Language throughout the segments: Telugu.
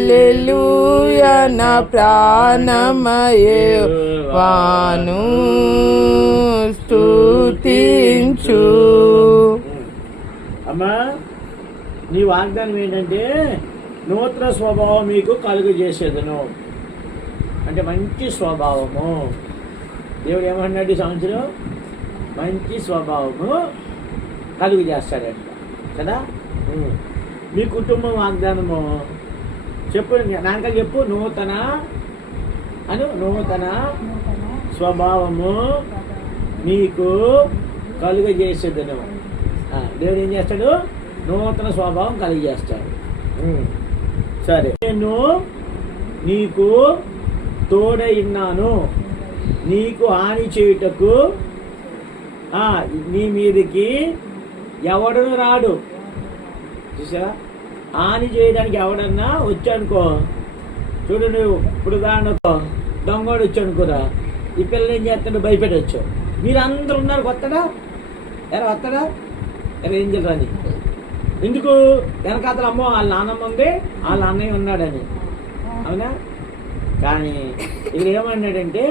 హల్లెలూయా నా ప్రాణమయేవాను స్తుతించు. అమ్మా, నీ వాగ్దానం ఏంటంటే నూతన స్వభావం మీకు కలుగు చేసేదను అంటే మంచి స్వభావము. దేవుడు ఏమన్నాడు? ఈ సంవత్సరం మంచి స్వభావము కలుగు చేస్తాడంట కదా. మీ కుటుంబం వాగ్దానము చెప్పు, నాక చెప్పు. నూతన స్వభావము నీకు కలుగజేసేదను. దేవుడు ఏం చేస్తాడు? నూతన స్వభావం కలిగజేస్తాడు. సరే, నేను నీకు తోడైన్నాను, నీకు హాని చేయుటకు నీ మీదకి ఎవడు రాడు. చూసా, హాని చేయడానికి ఎవడన్నా వచ్చానుకో, చూడు నువ్వు ఇప్పుడు దానికో దొంగోడు వచ్చానుకోరా, ఈ పిల్లలు ఏం చేస్తాడు? భయపెట్టవచ్చు. మీరు అందరూ ఉన్నారు, వస్తాడా? వస్తాడా? ఏం చేయరాని ఎందుకు? వెనకాతలు అమ్మో వాళ్ళ నాన్నమ్మ ఉంది, వాళ్ళ అన్నయ్య ఉన్నాడని. అవునా? కానీ ఇక్కడ ఏమన్నాడంటే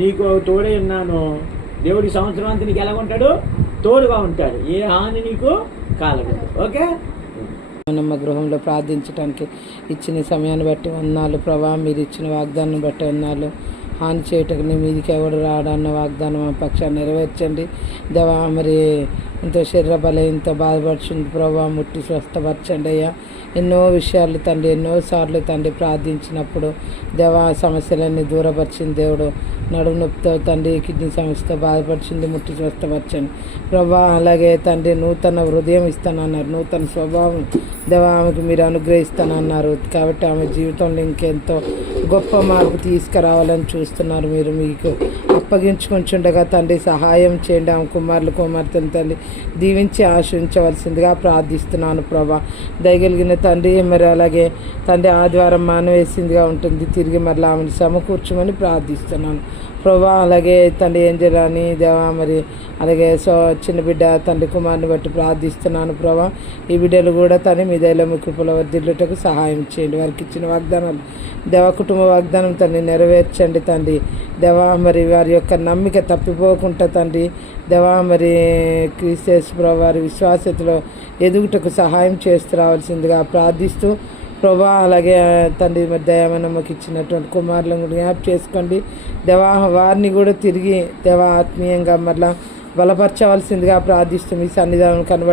నీకు తోడే ఉన్నాను. దేవుడి సంవత్సరం అంతా నీకు ఎలా ఉంటాడు? తోడుగా ఉంటాడు. ఏ హాని నీకు కాలగదు. ఓకే, మా గృహంలో ప్రార్థించడానికి ఇచ్చిన సమయాన్ని బట్టి వందనాలు ప్రభా. మీరు ఇచ్చిన వాగ్దానం బట్టి వందనాలు. హాని చేయటకు నీ మీదికి ఎవడు రాడన్న వాగ్దానం మా పక్షాన్ని నెరవేర్చండి దేవా. మరి ఎంతో శరీర బలహీనతో బాధపడుచుంది ప్రభా, ముట్టి స్వస్థపరచండి అయ్యా. ఎన్నో విషయాలు తండ్రి, ఎన్నోసార్లు తండ్రి ప్రార్థించినప్పుడు దేవా సమస్యలన్నీ దూరపరిచింది దేవుడు. నడుము నొప్పితో తండ్రి, కిడ్నీ సమస్యతో బాధపరిచింది, ముట్టి స్వస్థపరచండి ప్రభా. అలాగే తండ్రి నూతన హృదయం ఇస్తానన్నారు, నూతన స్వభావం దేవా ఆమెకు మీరు అనుగ్రహిస్తానన్నారు. కాబట్టి ఆమె జీవితంలో ఇంకెంతో గొప్ప మార్పు తీసుకురావాలని చూస్తున్నారు. మీరు మీకు అప్పగించుకుంటుండగా తండ్రి సహాయం చేయండి. ఆమె కుమార్తెను తండ్రి దీవించి ఆశ్రయించవలసిందిగా ప్రార్థిస్తున్నాను ప్రభా. దయగలిగిన తండ్రి, మరి అలాగే తండ్రి ఆదివారం మానవేసిందిగా ఉంటుంది, తిరిగి మరలా ఆమెను సమకూర్చమని ప్రార్థిస్తున్నాను ప్రభా. అలాగే తండ్రి ఏం చేయాలని దేవా, మరి అలాగే చిన్న బిడ్డ తండ్రి కుమారుని బట్టి ప్రార్థిస్తున్నాను ప్రభా. ఈ బిడ్డలు కూడా తండ్రి మీ దయలో మీ కృపలో వర్ధిల్లుటకు సహాయం చేయండి. వారికి ఇచ్చిన వాగ్దానాలు దేవా, కుటుంబ వాగ్దానం తండ్రి నెరవేర్చండి తండ్రి దేవా. మరి వారి యొక్క నమ్మిక తప్పిపోకుండా తండ్రి దేవా, మరి క్రీస్తు ప్రభా వారి విశ్వాసతలో ఎదుగుటకు సహాయం చేస్తూ రావాల్సిందిగా ప్రార్థిస్తూ ప్రభా. అలాగే తండ్రి మరి దయామని నమ్మకి ఇచ్చినటువంటి కుమారులను జ్ఞాపకం చేసుకోండి దేవా. వారిని కూడా తిరిగి దేవా ఆత్మీయంగా మరలా బలపరచవలసిందిగా ప్రార్థిస్తూ మీ సన్నిధానం కనబడి